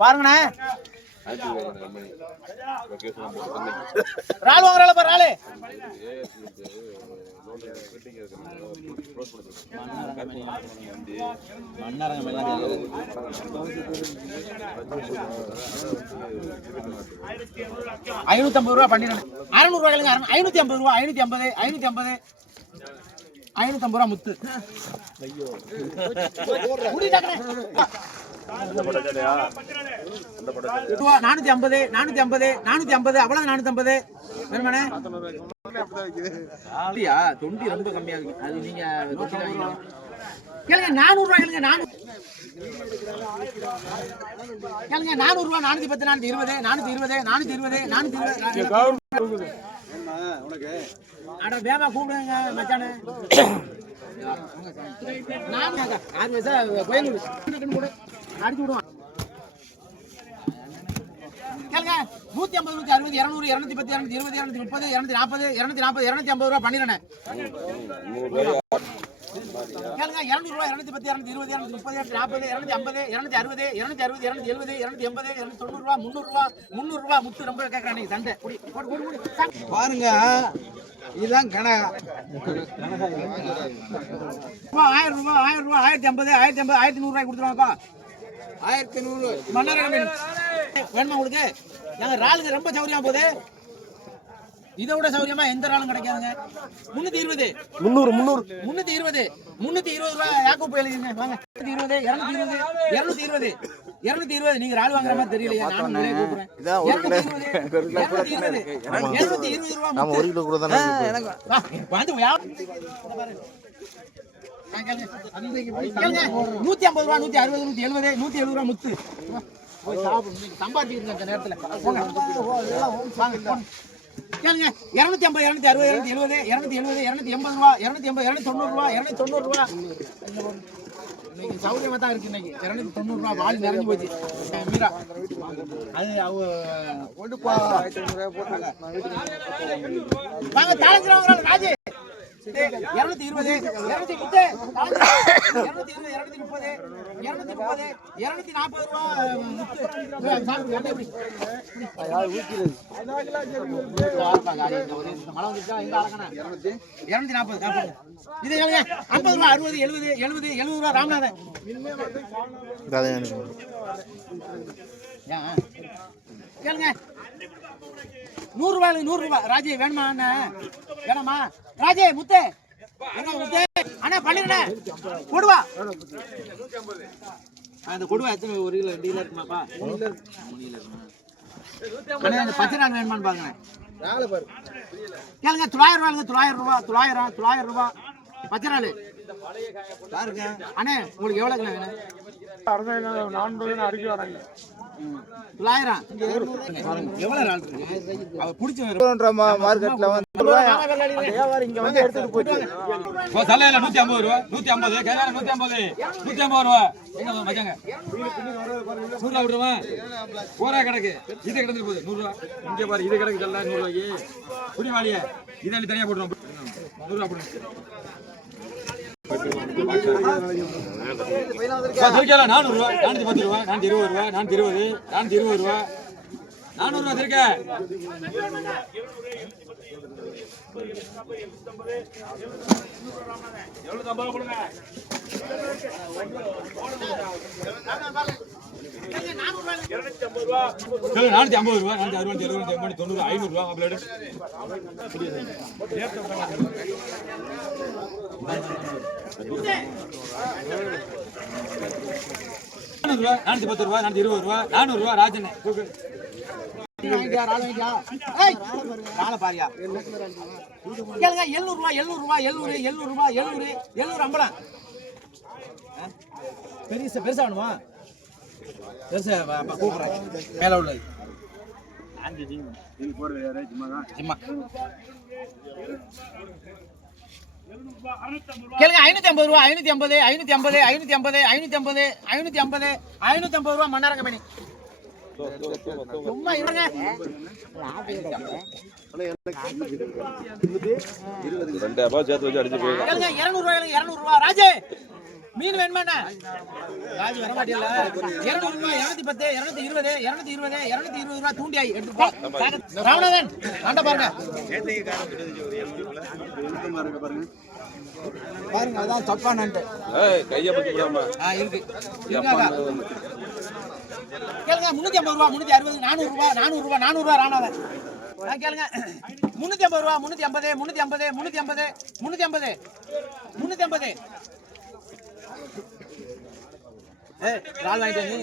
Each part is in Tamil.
பாருங்கண்ணே ரால் வாங்குறாள பாரு ராலு 550 ரூபா பண்ணிடுறேன் 600 ரூபாய் 550 ரூபா 550 ரூபா முத்து ஐயோ 450 அவ்வளவு 450 வேணுமானே அப்படியா தொண்டி ரொம்ப கம்மியா இருக்கு அது நீங்க கேளுங்க 400 ரூபாய் கேளுங்க 400 ரூபாய் 410 420 உனக்கு அட வேமா கூப்பிடுங்க மச்சானே நான் 6 வயசா கோயிலூர் அடிச்சு விடுவான் கேளுங்க 150 160 200 210 220 230 240 250 ரூபாய் பண்ணிடுறேன் கேளுங்க 200 ரூபாய் 210 220 230 240 250 260 270 280 290 ரூபாய் 300 ரூபாய் முத்து ரொம்ப கேக்குறானே சண்டை பாருங்க இதுதான் கணக்கு 1000 ரூபாய் 1150 1150 ரூபாய் கொடுத்துருவாங்கப்பா 1100 மன்னரகம் வேணுமா உங்களுக்கு நாங்க ராளுங்க ரொம்ப சௌரியமா போகுது இதை விட சௌரியமா எந்த ராளும் கிடைக்காதுங்க 320 ரூபாய் யாக்கோ போயிடுங்க வாங்க 220 நீங்க ராள் வாங்குற மாதிரி தெரியலையா நானும் நிறைய கூப்பிடுறேன் 220 ரூபாய் நாம 1 கிலோ கூட தானே வந்து 150 ரூபாய் 160 170 ரூபாய் முத்து சம்பாதிச்சிருங்க அந்த நேரத்துல கேளுங்க 250 260 270 ரூபாய் 290 ரூபாய் இன்னைக்கு சௌகரியமா தான் இருக்கு இன்னைக்கு 290 ரூபாய் வாலி நிறைஞ்சு போச்சு மீரா அது வாங்க தாளஞ்சிரவங்க ராஜி 220 230 ரூபாய் ராமநாதன் கேளுங்க 100 ரூபாய் ராஜி வேணாமா ராஜே முத்தே அண்ணா பண்ணிருண்ணே கொடுவா அந்த கொடுவா எத்தனை 1 கிலோ 2 கிலோ இருக்குமாப்பா 3 கிலோ அண்ணா அந்த பச்சை நாள் வேணுமான்னு பாருங்க கேளுங்க 900 ரூபாய் பச்சை நாள் பாருங்க அண்ணே உங்களுக்கு எவ்வளவு கிலோ வேணும் 400 அடிக்க வராங்க 900 எவ்வளவு நாள் இருக்கு அவ புடிச்சு மார்க்கெட்ல வந்து இங்க வந்து எடுத்துட்டு போச்சு தலையில 150 ரூபாய் 150 கையால 150 ரூபாய் எங்க மச்சாங்க 100 ரூபாய் விடுறோம் போரா கிடக்கு இது கிடந்து போகுது 100 ரூபாய் இங்க பாரு இது கிடக்கு சொல்ல 100 ரூபாய்க்கு புடி வாளியே இதாலி தனியா போடுறோம் 100 ரூபாய் போடுங்க 400 ரூபாய் 410 ரூபாய் 420 ரூபாய் 420 ரூபாய் 400 ரூபாய் இருக்க எவ்வளவு சம்பளம் கொடுங்க 450 ரூபாய் 460 90 500 ரூபாய் அப்படியே 410 ரூபாய் 420 ரூபாய் 400 ரூபாய் ராஜன் கேளுங்க 700 ரூபாய் அம்பளம் பெருசா வேணுமா பெருசா கூப்பிடுறேன் மேல உள்ளது கேளுங்க 550 ரூபாய் மன்னாரங்க மணி சும்மா இருங்க 200 ரூபாய் ராஜே மீன் வேணுமாண்ணா ராஜி வர மாட்டியல 200 ரூபாய் 210 220 ரூபாய் தூண்டியாய் எடுத்து ராமநாதன் ஆண்ட பாருங்க பாருங்க அதான் தப்பானன்ட்டு கையை பத்தி விடாம இருக்கு கேளுங்க 350 ரூபாய் 360 400 ரூபாய் ராமநாதன் கேளுங்க 350 ரூபாய் 350 ரால் வாங்கிட்டு நீ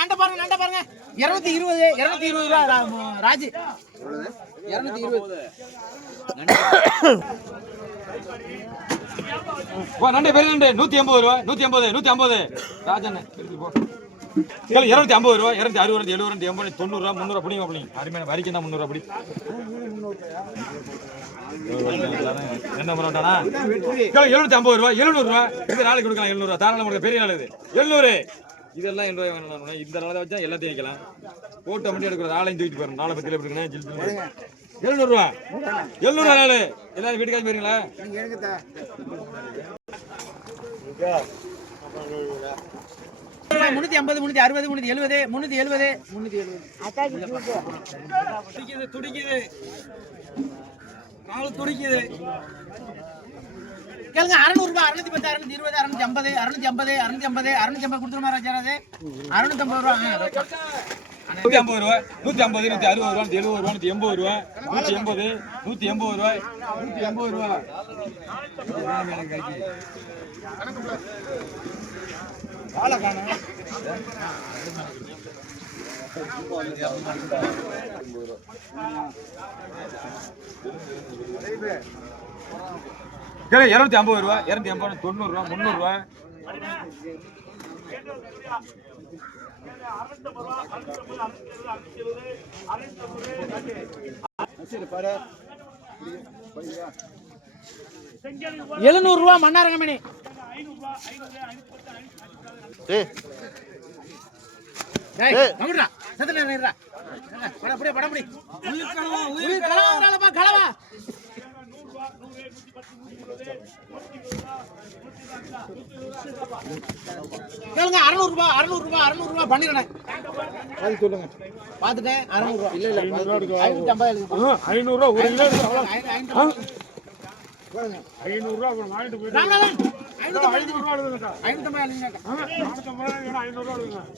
நண்ட பாருங்க 220 ரூபாய் ராஜி 220 நண்டே பெரிய நண்டே 180 ரூபாய் 150 ராஜன் 250 ரூபாய் 260 70 80 90 ரூபாய் 300 புடிங்க புடிங்க அருமையான வரிக்கு தான் 300 புடி என்ன பண்ணானா 750 ரூபாய் 700 ரூபாய் இது நாளைக்கு கொடுக்கலாம் 700 ரூபாய் தாராளமா கொடுக்க பெரிய நாள் இது 700 இதெல்லாம் 700 ரூபாய் வேணும் இந்த நாளை வச்சா எல்லாத்தையும் வைக்கலாம் போட்டு மட்டும் எடுக்கிற நாளையும் தூக்கிட்டு போறோம் நாளை பத்தியில எடுக்கணும் ஜில் 700 ரூபாய் 700 ரூபாய் நாள் எல்லாரும் வீட்டுக்காக போறீங்களா 350 360 370 துடிக்குது கால் துடிக்குது கேளுங்க 600 ரூபாய் 610 620 650 கொடுத்துருமா ராஜாராஜே 650 ரூபாய் 150 ரூபாய் 150 160 ரூபாய் 70 ரூபாய் 180 ரூபாய் 180 ரூபாய் வாழ காணோம் கேளு 250 ரூபாய் 280 90 ரூபாய் 300 ரூபாய் ரூபா மன்னாரங்கமணி கேளுங்க 600 ரூபாய் பண்ணிடுறேன் சொல்லுங்க பாத்துட்டேன் 600 ரூபாய் இல்ல 550 ரூபாய் ஒரு கிலோ 500 ரூபாய் வாங்கிட்டு போயிட்டு 550 ரூபாய் எழுதுங்க 550 ரூபாய்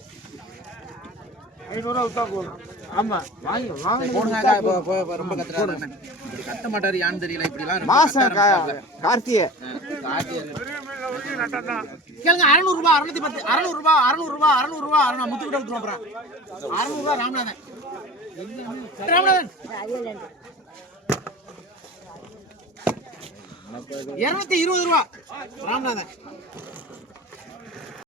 500 ரூபாய் வித்தா போதும் ஆமா வாங்க போடுங்க ரொம்ப கத்துறாங்க இப்படி கட்ட மாட்டாரு யான்னு தெரியல இப்படி எல்லாம் மாசம் கார்த்திகை கேளுங்க 600 ரூபாய் 610 600 ரூபாய் முத்துக்கிட்ட விட்டுறோம் அப்புறம் 600 ரூபாய் ராமநாதன் 220 ரூபாய் ராமநாதன்